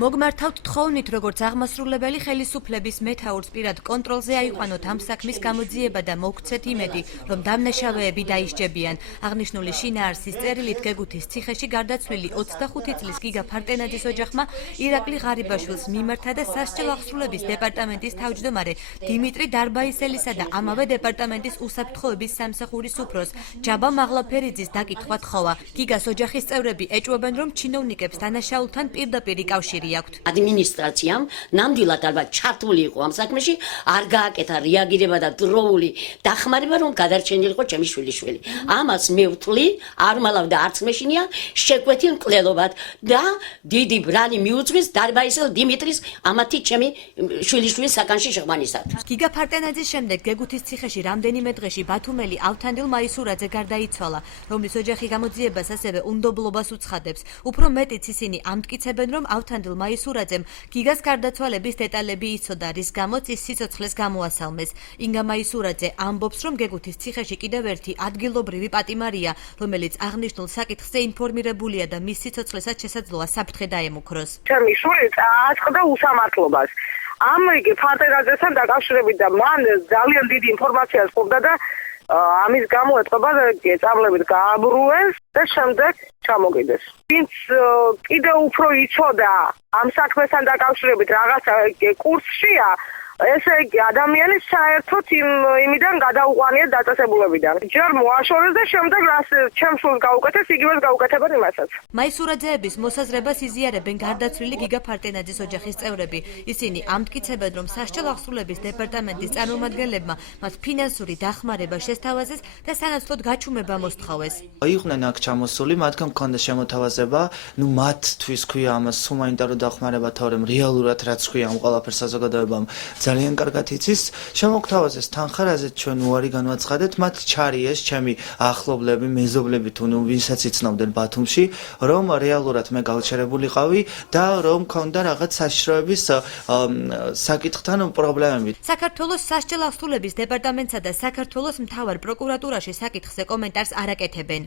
მოგმართავთ თხოვნით, როგორც აღმასრულებელი ხელისუფლების მეთაურს პირად კონტროლზე აიყვანოთ ამ საქმის გამოძიება და მოგცეთ იმედი, რომ დამნაშავეები დაისჯებიან. აღნიშნული შინაარსის წერილით გეგუთის ციხეში გარდაცვლილი 25 წლის გიგა ფარტენაძის ოჯახმა ირაკლი ღარიბაშვილს მიმართა და სასჯელ აღსრულების დეპარტამენტის თავმჯდომარე დიმიტრი დარბაისელისა და ამავე დეპარტამენტის უსაფრთხოების სამსახურის უფროს ჯაბა მაღლაფერიძის დაკითხვა თხოვა. გიგას ოჯახის წევრები ეჭვობენ, რომ ჩინოვნიკებს დანაშაულთან პირდაპირ კავშირი აქვთ. ადმინისტრაციამ ნამდვილად ალბათ ჩართული იყო ამ საქმეში, არ გააკეთა რეაგირება და დროული დახმარება, რომ გადარჩენილიყო ჩემი შვილიშვილი. ამას მე ვთვლი, არ მალავდა არც მეშინია, შეკვეთილ მკვლელობად და დიდი ბრალი მიუძღვის დარბაისელ დიმიტრის ამათი ჩემი შვილიშვილის საკანში შეყვანისათვის. გიგა ფარტენაძის შემდეგ გეგუთის ციხეში რამდენიმე დღეში ბათუმელი ავთანდილ მაისურაძე გარდაიცვალა, რომლის ოჯახი გამოძიებას ასევე უნდობლობას უცხადებს. უფრო მეტიც ისინი ამტკიცებენ, რომ ავთანდილ მაისურაძემ გიგას გარდაცვალების დეტალები იცოდა, რის გამოც ის სიცოცხლეს გამოასალმეს. ინგა მაისურაძე ამბობს, რომ გეგუთის ციხეში კიდევ ერთი ადგილობრივი პატიმარია, რომელიც აღნიშნულ საკითხზე ინფორმირებულია და მის სიცოცხლესაც შესაძლოა საფრთხე დაემუქროს. ჩემი შვილი წააწყდა უსამართლობას. ამ ფარტენაძესთან დაკავშირებით და მან ძალიან დიდი ინფორმაცია ჰქონდა და ამის გამო ეთყობა წამლებით გააბრუეს და შემდეგ ჩამოგიდეს. ვინც კიდევ უფრო იცოდა ამ საქმესთან დაკავშირებით რაღაცა კურსშია, ესე იგი ადამიანი საერთოდ იმიდან გადაუყვანია დაწესებულებიდან. ჯერ მოაშორეს და შემდეგ რას ჩემს სულს გაუკეთეს, იგივეს გაუკეთებენ იმასაც. მაისურაძეების მოსაზრებას იზიარებენ გარდაცვლილი გიგა ფარტენაძის ოჯახის წევრები. ისინი ამტკიცებენ, რომ სასჯელ აღსრულების დეპარტამენტის წარმომადგენლებმა მათ ფინანსური დახმარება შესთავაზეს და სანაცვლოდ გაჩუმება მოსთხოვეს. იყვნენ აქ ჩამოსული, მათგან ჰქონდა შემოთავაზება, მათთვის ქვია ამას ჰუმანიტარო დახმარება, თორემ რეალურად რაც ქვია ამ ყველაფერს საზოგადოებამ ძალიან კარგად იცის, შემოგთავაზეს თანხა, რაზეც ჩვენ უარი განვაცხადეთ, მათ ჩარიეს ჩემი ახლობლები, მეზობლები თუ ვინცაც იცნობდნენ ბათუმში, რომ რეალურად მე გავჩერებულიყავი და რომ მქონდა რაღაც საშიშროების საკითხთან პრობლემები. საქართველოს სასჯელ აღსრულების დეპარტამენტსა და საქართველოს მთავარ პროკურატურაში საკითხზე კომენტარს არ აკეთებენ.